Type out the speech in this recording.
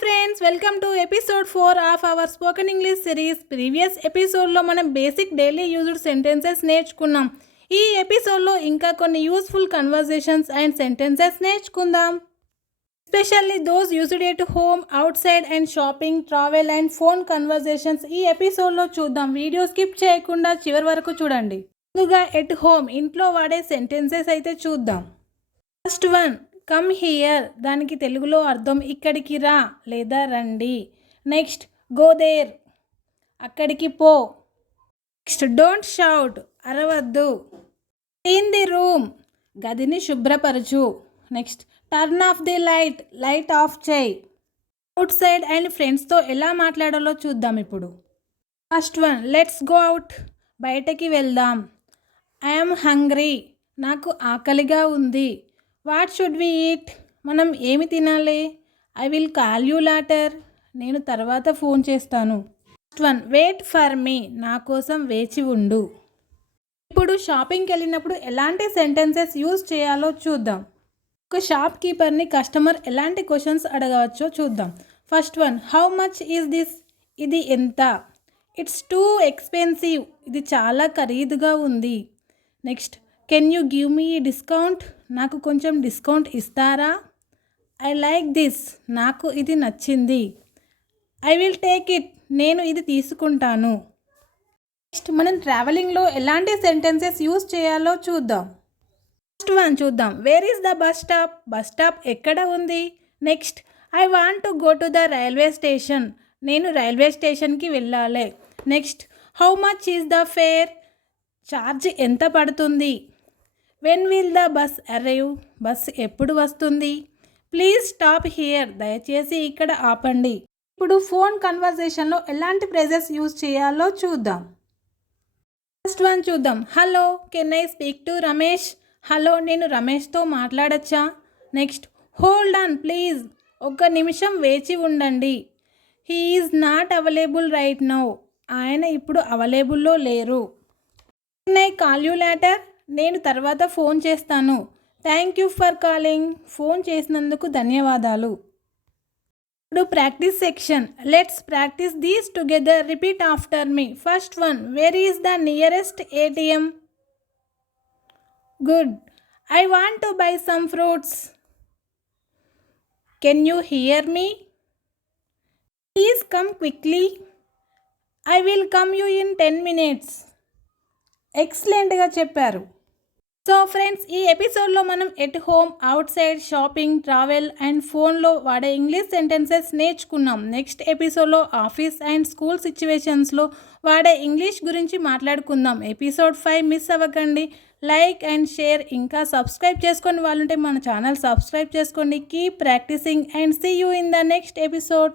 Friends, welcome to episode 4 of our spoken English series. Previous ఎపిసోడ్లో మనం basic daily used sentences నేర్చుకున్నాం. ఈ ఎపిసోడ్లో ఇంకా కొన్ని యూస్ఫుల్ కన్వర్జేషన్స్ అండ్ సెంటెన్సెస్ నేర్చుకుందాం. Especially those used at home, outside and shopping, travel and phone conversations ఈ ఎపిసోడ్లో చూద్దాం. వీడియో స్కిప్ చేయకుండా చివరి వరకు చూడండి. ముందుగా ఎట్ హోమ్ ఇంట్లో వాడే సెంటెన్సెస్ అయితే చూద్దాం. First one, come here. దానికి తెలుగులో అర్థం ఇక్కడికి రా లేదా రండి. నెక్స్ట్, గో దేర్, అక్కడికి పో. నెక్స్ట్, డోంట్ షౌట్, అరవద్దు. క్లీన్ ది రూమ్, గదిని శుభ్రపరచు. Next, turn off the light, light off చేయి. అవుట్ సైడ్ అండ్ ఫ్రెండ్స్తో ఎలా మాట్లాడాలో చూద్దాం ఇప్పుడు. First one, let's go out, బయటకి వెళ్దాం. ఐఎమ్ హంగ్రీ, నాకు ఆకలిగా ఉంది. వాట్ షుడ్ వి ఈట్, మనం ఏమి తినాలి. I will call you later, నేను తర్వాత ఫోన్ చేస్తాను. First one, wait for me, నా కోసం వేచి ఉండు. ఇప్పుడు షాపింగ్కి వెళ్ళినప్పుడు ఎలాంటి సెంటెన్సెస్ యూజ్ చేయాలో చూద్దాం. ఒక షాప్ కీపర్ని కస్టమర్ ఎలాంటి క్వశ్చన్స్ అడగవచ్చో చూద్దాం. First one, how much is this, ఇది ఎంత. ఇట్స్ టూ ఎక్స్పెన్సివ్, ఇది చాలా ఖరీదుగా ఉంది. Next, can you give me discount, నాకు కొంచెం డిస్కౌంట్ ఇస్తారా. ఐ లైక్ దిస్, నాకు ఇది నచ్చింది. ఐ విల్ టేక్ ఇట్, నేను ఇది తీసుకుంటాను. నెక్స్ట్, మనం ట్రావెలింగ్లో ఎలాంటి సెంటెన్సెస్ యూజ్ చేయాలో చూద్దాం. ఫస్ట్ వన్ చూద్దాం. Where is the bus stop, bus stop ఎక్కడ ఉంది. Next, I want to go to the railway station, నేను రైల్వే స్టేషన్కి వెళ్ళాలి. Next, how much is the fair, charge ఎంత పడుతుంది. When will the bus arrive, bus ఎప్పుడు వస్తుంది. ప్లీజ్ స్టాప్ హియర్, దయచేసి ఇక్కడ ఆపండి. ఇప్పుడు ఫోన్ కన్వర్జేషన్లో ఎలాంటి ఫ్రేజెస్ యూజ్ చేయాలో చూద్దాం. ఫస్ట్ వన్ చూద్దాం. Hello, can I speak to Ramesh, hello, నేను రమేష్తో మాట్లాడచ్చా. నెక్స్ట్, హోల్డ్ ఆన్ ప్లీజ్, ఒక్క నిమిషం వేచి ఉండండి. He is not available right now, ఆయన ఇప్పుడు అవైలబుల్లో లేరు. Can I call you later, నేను తర్వాత ఫోన్ చేస్తాను. Thank you for calling, phone చేసినందుకు ధన్యవాదాలు. ఇప్పుడు practice section. Let's practise these together. Repeat after me. First one, where is the nearest ATM. Good. I want to buy some fruits. Can you hear me. Please come quickly. I will come you in 10 minutes. ఎక్సలెంట్గా చెప్పారు. So friends, ఈ ఎపిసోడ్లో మనం at home, outside, shopping, travel and ఫోన్లో వాడే English sentences నేర్చుకున్నాం. Next ఎపిసోడ్లో office and school సిచ్యువేషన్స్లో వాడే ఇంగ్లీష్ గురించి మాట్లాడుకుందాం. ఎపిసోడ్ 5 మిస్ అవ్వకండి. లైక్ అండ్ షేర్, ఇంకా సబ్స్క్రైబ్ చేసుకొని వాళ్ళుంటే మన ఛానల్ సబ్స్క్రైబ్ చేసుకోండి. Keep practising and see you in the next episode.